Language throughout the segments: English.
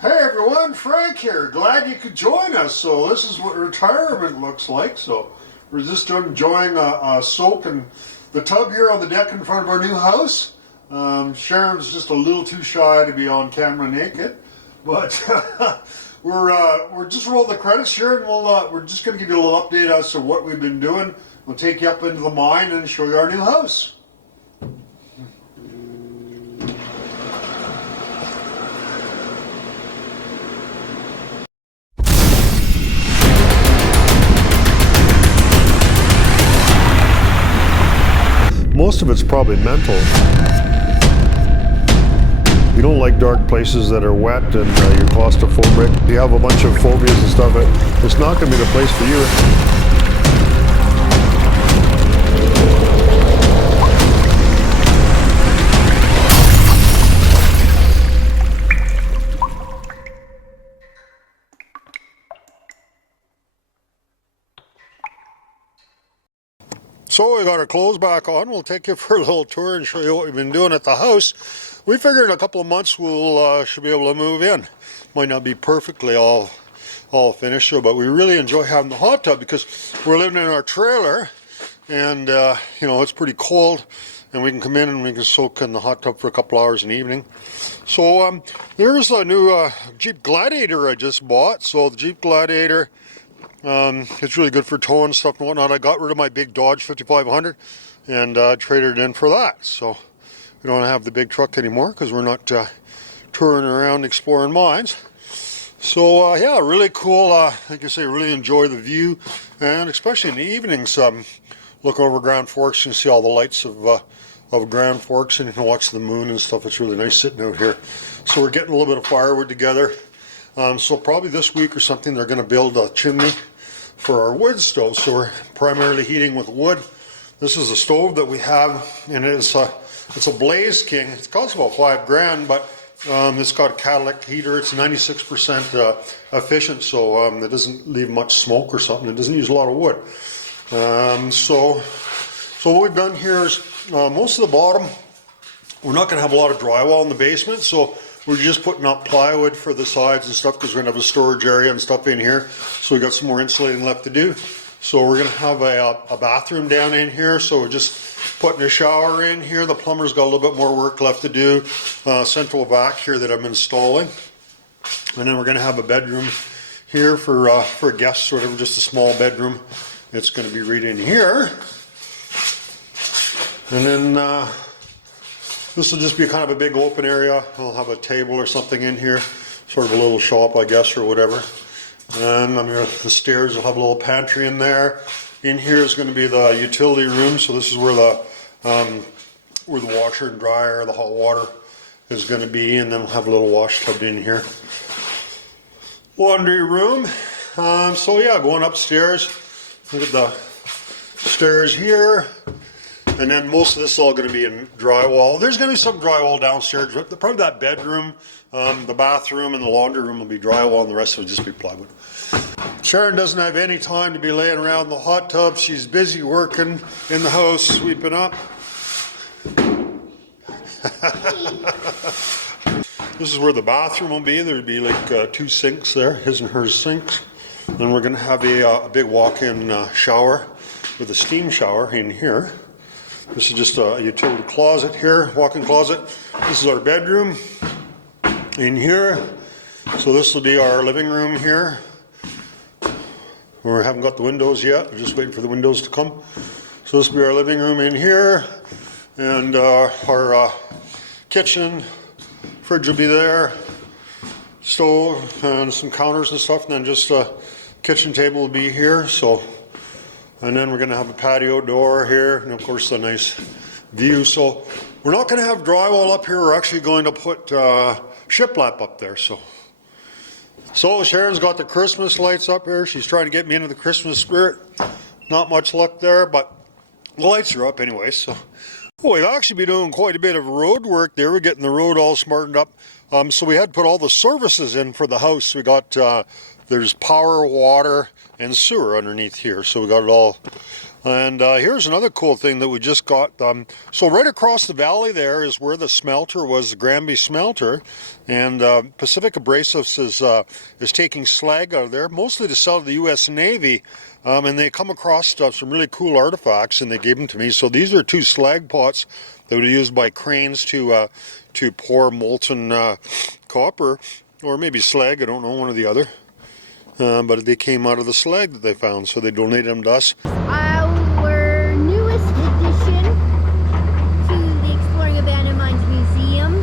Hey everyone, Frank here. Glad you could join us. So this is what retirement looks like. So we're just enjoying a soak in the tub here on the deck in front of our new house. Sharon's just a little too shy to be on camera naked, but we're just rolling the credits. Sharon, we're just going to give you a little update as to what we've been doing. We'll take you up into the mine and show you our new house. Most of it's probably mental. You don't like dark places that are wet and you're claustrophobic. You have a bunch of phobias and stuff. It's not going to be the place for you. So we got our clothes back on. We'll take you for a little tour and show you what we've been doing at the house. We figured in a couple of months we'll should be able to move in. Might not be perfectly all finished, but we really enjoy having the hot tub because we're living in our trailer, and you know, it's pretty cold, and we can come in and we can soak in the hot tub for a couple hours in the evening. So there's a new Jeep Gladiator I just bought. So the Jeep Gladiator. It's really good for towing stuff and whatnot. I got rid of my big Dodge 5500 and traded it in for that. So we don't have the big truck anymore because we're not touring around exploring mines. So yeah, really cool. Like I say, really enjoy the view, and especially in the evenings, look over Grand Forks and see all the lights of Grand Forks, and you can watch the moon and stuff. It's really nice sitting out here. So we're getting a little bit of firewood together. So probably this week or something they're going to build a chimney for our wood stove. So we're primarily heating with wood. This is a stove that we have, and it's a Blaze King. It costs about $5 grand, but it's got a catalytic heater. It's 96% efficient, so it doesn't leave much smoke or something. It doesn't use a lot of wood. So what we've done here is most of the bottom, we're not going to have a lot of drywall in the basement, so we're just putting up plywood for the sides and stuff because we're going to have a storage area and stuff in here. So we got some more insulating left to do. So we're going to have a bathroom down in here. So we're just putting a shower in here. The plumber's got a little bit more work left to do. Central vac here that I'm installing. And then we're going to have a bedroom here for guests or whatever, just a small bedroom. It's going to be right in here. And then this will just be kind of a big open area. I'll have a table or something in here, sort of a little shop, I guess, or whatever. And under the stairs, will have a little pantry in there. In here is going to be the utility room. So this is where the washer and dryer, the hot water is going to be, and then we'll have a little wash tub in here. Laundry room. So yeah, going upstairs. Look at the stairs here. And then most of this is all going to be in drywall. There's going to be some drywall downstairs. Probably that bedroom, the bathroom, and the laundry room will be drywall, and the rest will just be plywood. Sharon doesn't have any time to be laying around in the hot tub. She's busy working in the house, sweeping up. This is where the bathroom will be. There'll be like 2 sinks there, his and hers sinks. Then we're going to have a big walk-in shower with a steam shower in here. This is just a utility closet here, walk-in closet. This is our bedroom in here. So this will be our living room here. We haven't got the windows yet. We're just waiting for the windows to come. So this will be our living room in here. And our kitchen, fridge will be there. Stove and some counters and stuff. And then just a kitchen table will be here. So. And then we're going to have a patio door here, and of course a nice view. So we're not going to have drywall up here. We're actually going to put shiplap up there. So Sharon's got the Christmas lights up here. She's trying to get me into the Christmas spirit. Not much luck there, but the lights are up anyway. So we've actually been doing quite a bit of road work there. We're getting the road all smartened up. So we had to put all the services in for the house. We got there's power, water, and sewer underneath here. So we got it And here's another cool thing that we just got. So right across the valley there is where the smelter was, the Granby smelter, and Pacific Abrasives is taking slag out of there, mostly to sell to the U.S. Navy. And they come across some really cool artifacts, and they gave them to me. So these are 2 slag pots that were used by cranes to pour molten copper, or maybe slag. I don't know, one or the other. But they came out of the slag that they found, so they donated them to us. Our newest addition to the Exploring Abandoned Mines Museum.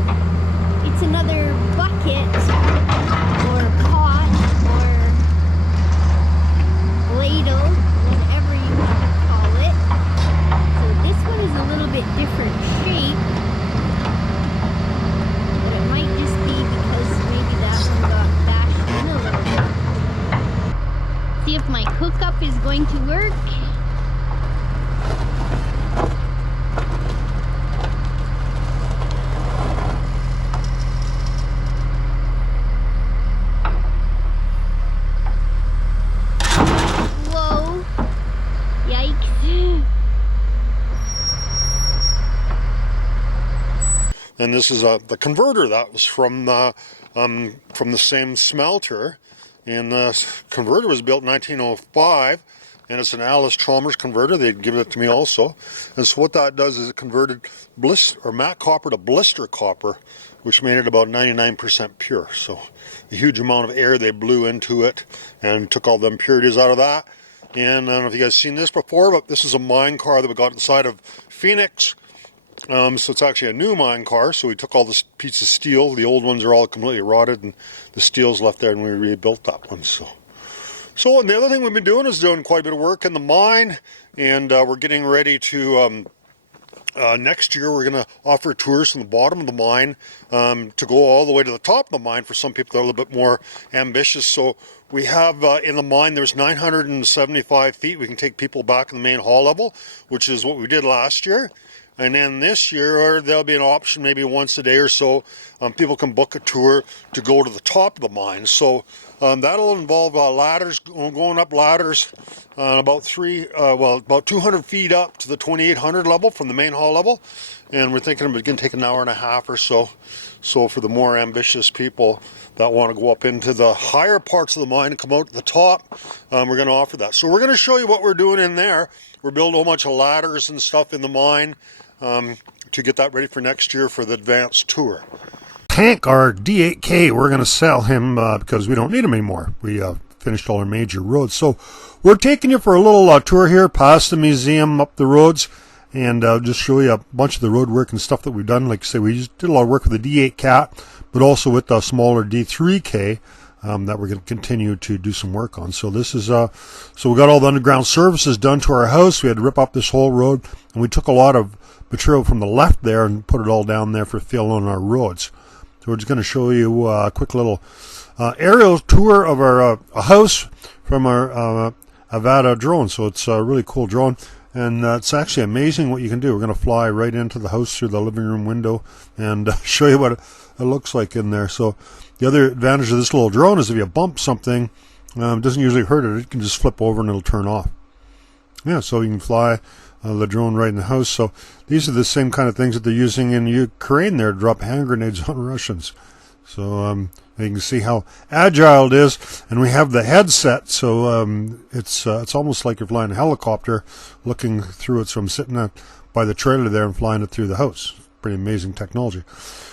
It's another bucket, or pot, or ladle, whatever you want to call it. So this one is a little bit different shape, but it might just be because maybe that one got bashed in a little bit. See if my hookup is going to work. Whoa. Yikes. And this is the converter that was from the same smelter. And the converter was built in 1905, and it's an Alice Chalmers converter. They'd given it to me also. And so what that does is it converted matte copper to blister copper, which made it about 99% pure. So a huge amount of air they blew into it and took all the impurities out of that. And I don't know if you guys seen this before, but this is a mine car that we got inside of Phoenix. So it's actually a new mine car. So we took all this pieces of steel. The old ones are all completely rotted, and the steel's left there, and we rebuilt that one. So and the other thing we've been doing is doing quite a bit of work in the mine, and we're getting ready to next year we're going to offer tours from the bottom of the mine to go all the way to the top of the mine for some people that are a little bit more ambitious. So we have in the mine, there's 975 feet. We can take people back in the main hall level, which is what we did last year. And then this year, there'll be an option maybe once a day or so. People can book a tour to go to the top of the mine. So that'll involve ladders, going up ladders about 200 feet up to the 2800 level from the main hall level. And we're thinking it's going to take an hour and a half or so. So for the more ambitious people that want to go up into the higher parts of the mine and come out to the top, we're going to offer that. So we're going to show you what we're doing in there. We're building a whole bunch of ladders and stuff in the mine to get that ready for next year for the advanced tour. Tank, our D8K, we're going to sell him because we don't need him anymore. We finished all our major roads. So we're taking you for a little tour here past the museum, up the roads, and just show you a bunch of the road work and stuff that we've done. Like I say, we just did a lot of work with the D8 Cat, but also with the smaller D3K that we're going to continue to do some work on. So this is so we got all the underground services done to our house. We had to rip up this whole road, and we took a lot of material from the left there and put it all down there for fill on our roads. So we're just going to show you a quick little aerial tour of our house from our Avata drone. So it's a really cool drone, and it's actually amazing what you can do. We're going to fly right into the house through the living room window and show you what it looks like in there. So the other advantage of this little drone is if you bump something, it doesn't usually hurt it. It can just flip over and it'll turn off. Yeah, so you can fly the drone right in the house. So these are the same kind of things that they're using in Ukraine there to drop hand grenades on Russians. So you can see how agile it is, and we have the headset, so it's almost like you're flying a helicopter, looking through it from sitting by the trailer there and flying it through the house. Pretty amazing technology.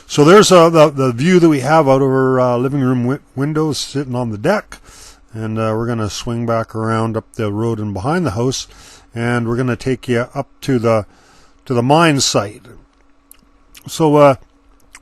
So there's the view that we have out of our living room windows, sitting on the deck, and we're going to swing back around up the road and behind the house, and we're going to take you up to the mine site. So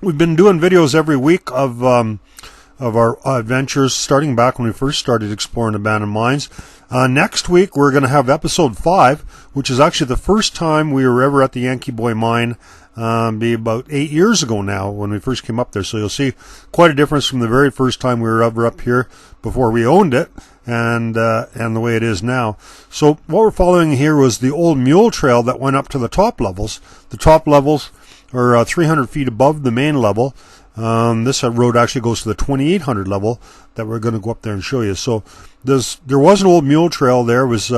we've been doing videos every week of our adventures, starting back when we first started exploring abandoned mines. Next week we're going to have episode 5, which is actually the first time we were ever at the Yankee Boy mine. Be about 8 years ago now when we first came up there. So you'll see quite a difference from the very first time we were ever up here before we owned it and the way it is now. So what we're following here was the old mule trail that went up to the top levels. The top levels are 300 feet above the main level. This road actually goes to the 2800 level that we're going to go up there and show you. So there was an old mule trail there. It was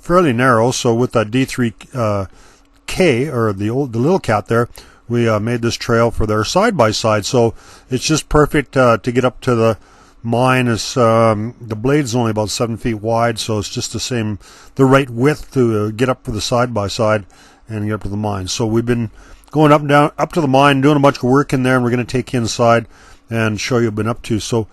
fairly narrow. So with that D3K or the little cat there, we made this trail for their side by side. So it's just perfect to get up to the mine. Is the blade's only about 7 feet wide, so it's just the right width to get up for the side by side and get up to the mine. So we've been going up and down up to the mine, doing a bunch of work in there, and we're going to take you inside and show you what we've been up to. So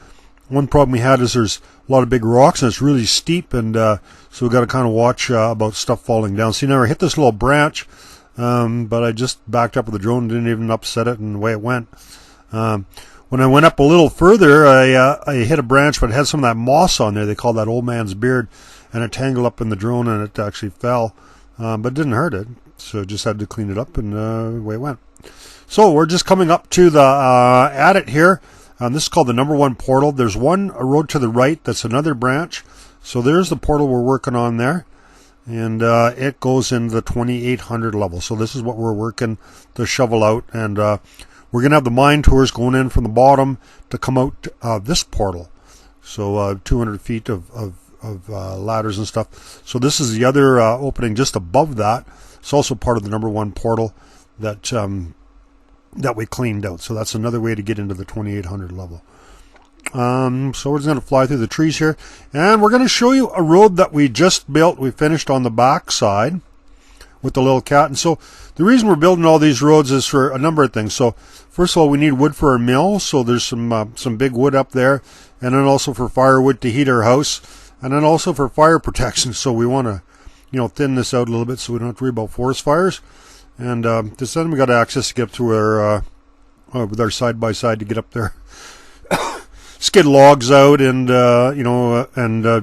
one problem we had is there's a lot of big rocks and it's really steep, and so we've got to kind of watch about stuff falling down. See, now I hit this little branch, but I just backed up with the drone, didn't even upset it, and away it went. When I went up a little further, I hit a branch, but it had some of that moss on there. They call that old man's beard, and it tangled up in the drone, and it actually fell, but it didn't hurt it. So just had to clean it up, and away it went. So we're just coming up to the adit here. This is called the number 1 portal. There's a road to the right that's another branch. So there's the portal we're working on there. And it goes into the 2800 level. So this is what we're working to shovel out. And we're going to have the mine tours going in from the bottom to come out this portal. So 200 feet of ladders and stuff. So this is the other opening just above that. It's also part of the number 1 portal that we cleaned out. So that's another way to get into the 2800 level. So we're just going to fly through the trees here, and we're going to show you a road that we just built. We finished on the back side with the little cat. And so the reason we're building all these roads is for a number of things. So first of all, we need wood for our mill. So there's some big wood up there, and then also for firewood to heat our house, and then also for fire protection. So we want to, thin this out a little bit so we don't have to worry about forest fires. And then we got access to get up to our with our side by side to get up there, skid logs out, and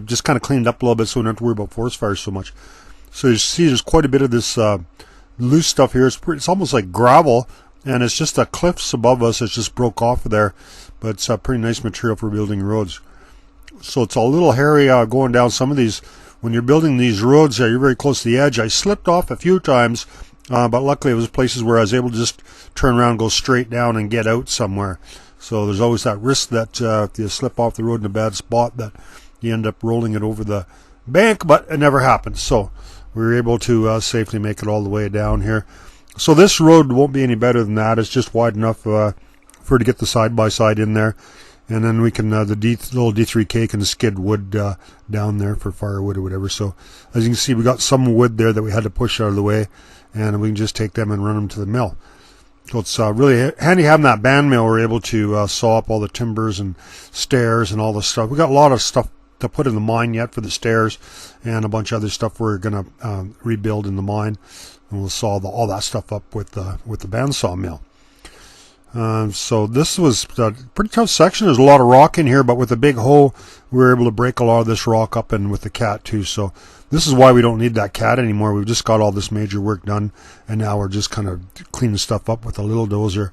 just kind of cleaned up a little bit so we don't have to worry about forest fires so much. So you see, there's quite a bit of this loose stuff here. It's almost like gravel, and it's just the cliffs above us. It's just broke off of there, but it's a pretty nice material for building roads. So it's a little hairy going down some of these. When you're building these roads, you're very close to the edge. I slipped off a few times. But luckily it was places where I was able to just turn around, go straight down, and get out somewhere. So there's always that risk that if you slip off the road in a bad spot, that you end up rolling it over the bank, but it never happened. So we were able to safely make it all the way down here. So this road won't be any better than that. It's just wide enough for to get the side-by-side in there. And then we can, the little D3K can skid wood down there for firewood or whatever. So as you can see, we got some wood there that we had to push out of the way, and we can just take them and run them to the mill. So it's really handy having that band mill. We're able to saw up all the timbers and stairs and all the stuff. We got a lot of stuff to put in the mine yet for the stairs, and a bunch of other stuff we're going to rebuild in the mine. And we'll saw all that stuff up with the bandsaw mill. So this was a pretty tough section. There's a lot of rock in here, but with a big hoe, we were able to break a lot of this rock up, and with the cat too. So this is why we don't need that cat anymore. We've just got all this major work done, and now we're just kind of cleaning stuff up with a little dozer.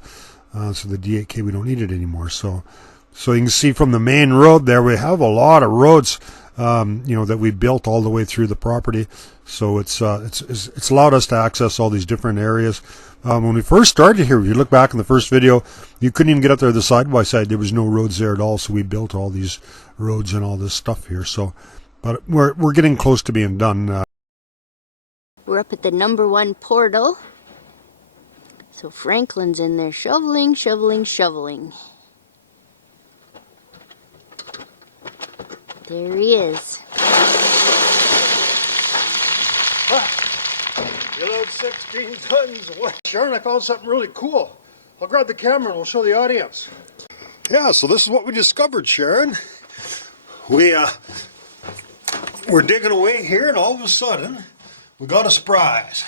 So the D8K, we don't need it anymore. So you can see from the main road there, we have a lot of roads, that we built all the way through the property. So it's allowed us to access all these different areas. When we first started here, if you look back in the first video, you couldn't even get up there the side by side. There was no roads there at all. So we built all these roads and all this stuff here. So, but we're getting close to being done. We're up at the number 1 portal. So Franklin's in there shoveling. There he is. You load 16 tons. What? Sharon, I found something really cool. I'll grab the camera and we'll show the audience. Yeah, so this is what we discovered, Sharon. We're digging away here, and all of a sudden, we got a surprise.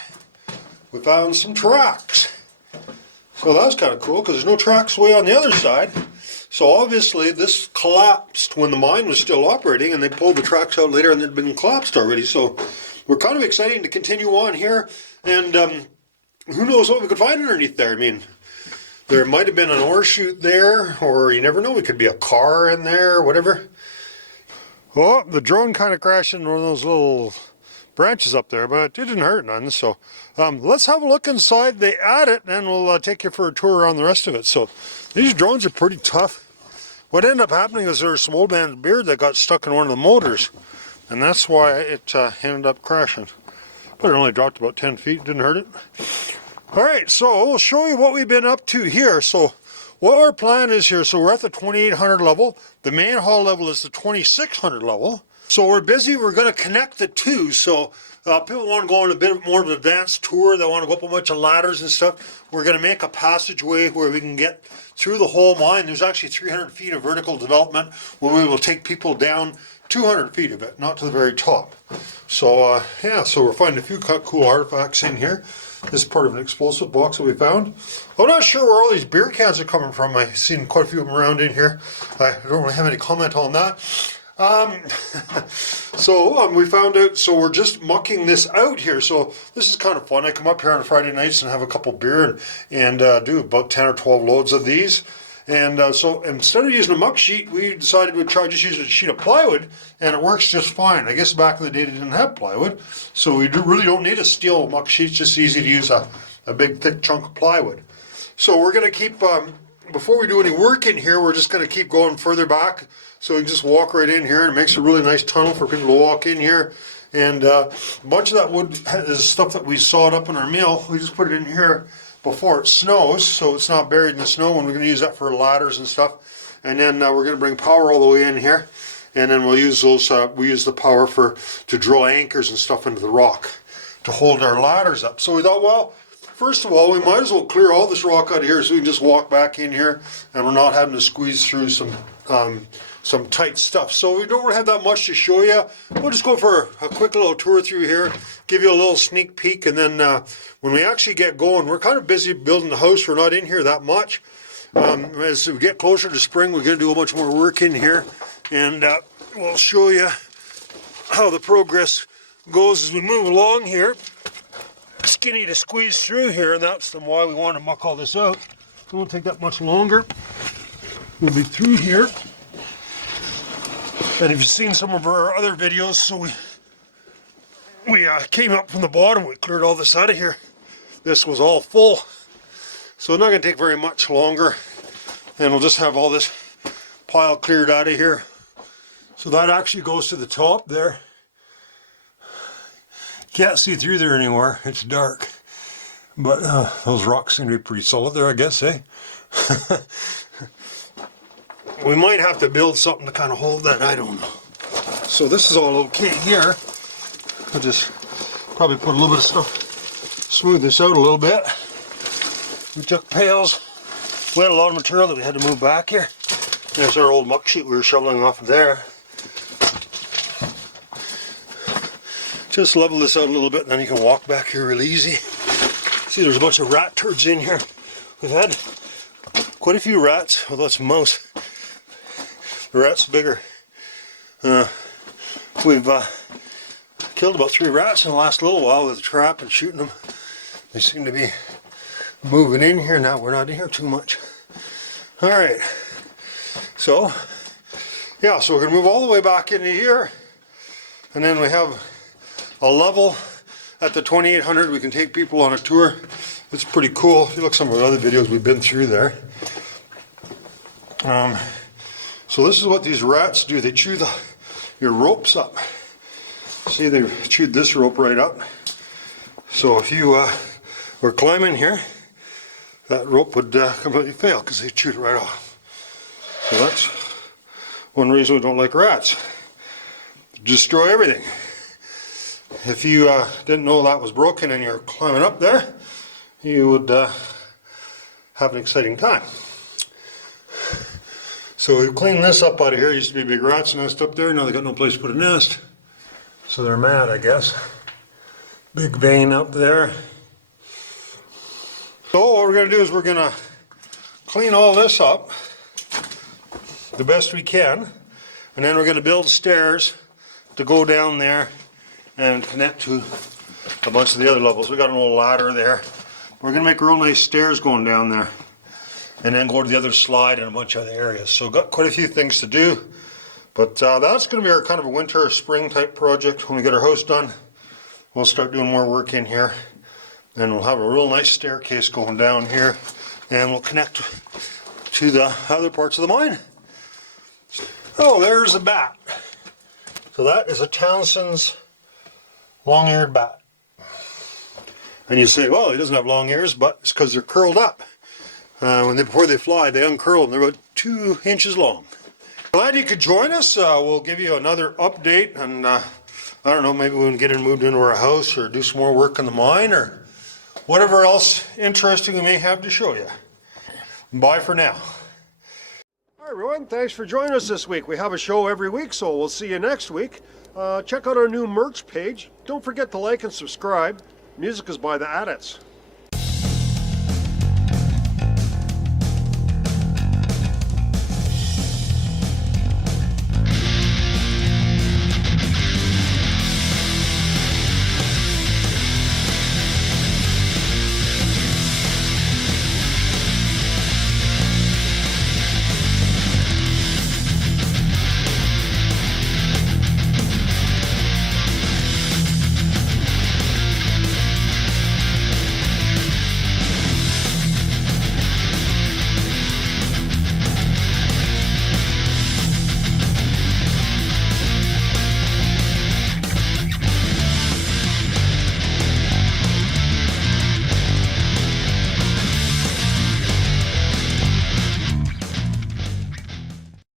We found some tracks. So that was kind of cool, because there's no tracks way on the other side. So obviously this collapsed when the mine was still operating, and they pulled the tracks out later and they'd been collapsed already. So we're kind of excited to continue on here, and who knows what we could find underneath there. I mean, there might have been an ore chute there, or you never know, it could be a car in there or whatever. Oh, the drone kind of crashed into one of those little branches up there, but it didn't hurt none. So let's have a look inside the adit, and we'll take you for a tour around the rest of it. So these drones are pretty tough. What ended up happening is there was some old man's beard that got stuck in one of the motors, and that's why it ended up crashing. But it only dropped about 10 feet, didn't hurt it. All right, so we'll show you what we've been up to here. So what our plan is here, so we're at the 2800 level. The main hall level is the 2600 level. So we're busy, we're gonna connect the two. So people want to go on a bit more of an advanced tour. They want to go up a bunch of ladders and stuff. We're gonna make a passageway where we can get through the whole mine. There's actually 300 feet of vertical development where we will take people down 200 feet of it, not to the very top. So yeah, so we're finding a few cool artifacts in here. This is part of an explosive box that we found. I'm not sure where all these beer cans are coming from. I've seen quite a few of them around in here. I don't really have any comment on that. We found out, so we're just mucking this out here. So this is kind of fun. I come up here on Friday nights and have a couple beer and do about 10 or 12 loads of these. And so instead of using a muck sheet, we decided we'd try just using a sheet of plywood, and it works just fine. I guess back in the day they didn't have plywood, so we really don't need a steel muck sheet. It's just easy to use a big thick chunk of plywood. So we're going to keep, before we do any work in here, we're just going to keep going further back. So we can just walk right in here, and it makes a really nice tunnel for people to walk in here. And a bunch of that wood is stuff that we sawed up in our mill. We just put it in here before it snows, so it's not buried in the snow, and we're going to use that for ladders and stuff. And then we're going to bring power all the way in here, and then we'll use those. We use the power to drill anchors and stuff into the rock to hold our ladders up. So we thought, well, first of all, we might as well clear all this rock out of here so we can just walk back in here, and we're not having to squeeze through some tight stuff. So we don't really have that much to show you. We'll just go for a quick little tour through here, give you a little sneak peek, and then when we actually get going, we're kind of busy building the house. We're not in here that much. As we get closer to spring, we're going to do a bunch more work in here, and we'll show you how the progress goes as we move along here. Skinny to squeeze through here, and that's why we want to muck all this out. It won't take that much longer. We'll be through here. And if you've seen some of our other videos, so we came up from the bottom, we cleared all this out of here. This was all full. So it's not going to take very much longer. And we'll just have all this pile cleared out of here. So that actually goes to the top there. Can't see through there anymore, it's dark. But those rocks seem to be pretty solid there, I guess, eh? We might have to build something to kind of hold that, I don't know. So this is all okay here. I'll just probably put a little bit of stuff, smooth this out a little bit. We took pails. We had a lot of material that we had to move back here. There's our old muck sheet we were shoveling off of there. Just level this out a little bit, and then you can walk back here real easy. See, there's a bunch of rat turds in here. We've had quite a few rats, although it's mouse. The rat's bigger. We've killed about 3 rats in the last little while with a trap and shooting them. They seem to be moving in here now. We're not in here too much. All right. So, yeah, so we're going to move all the way back into here. And then we have a level at the 2800. We can take people on a tour. It's pretty cool. If you look at some of our other videos, we've been through there. So this is what these rats do. They chew your ropes up. See, they chewed this rope right up. So if you were climbing here, that rope would completely fail because they chewed it right off. So that's one reason we don't like rats. Destroy everything. If you didn't know that was broken and you're climbing up there, you would have an exciting time. So we've cleaned this up out of here. It used to be a big rat's nest up there. Now they got no place to put a nest. So they're mad, I guess. Big vein up there. So what we're going to do is we're going to clean all this up the best we can. And then we're going to build stairs to go down there and connect to a bunch of the other levels. We got an old ladder there. We're going to make real nice stairs going down there. And then go to the other slide and a bunch of other areas. So got quite a few things to do. But that's going to be our kind of a winter or spring type project. When we get our house done, we'll start doing more work in here. And we'll have a real nice staircase going down here. And we'll connect to the other parts of the mine. Oh, there's a bat. So that is a Townsend's long-eared bat. And you say, well, he doesn't have long ears, but it's because they're curled up. Before they fly, they uncurl them. They're about 2 inches long. Glad you could join us. We'll give you another update, and I don't know, maybe we can get moved into our house or do some more work in the mine or whatever else interesting we may have to show you. Bye for now. Hi everyone, thanks for joining us this week. We have a show every week, so we'll see you next week. Check out our new merch page. Don't forget to like and subscribe. Music is by the Adits.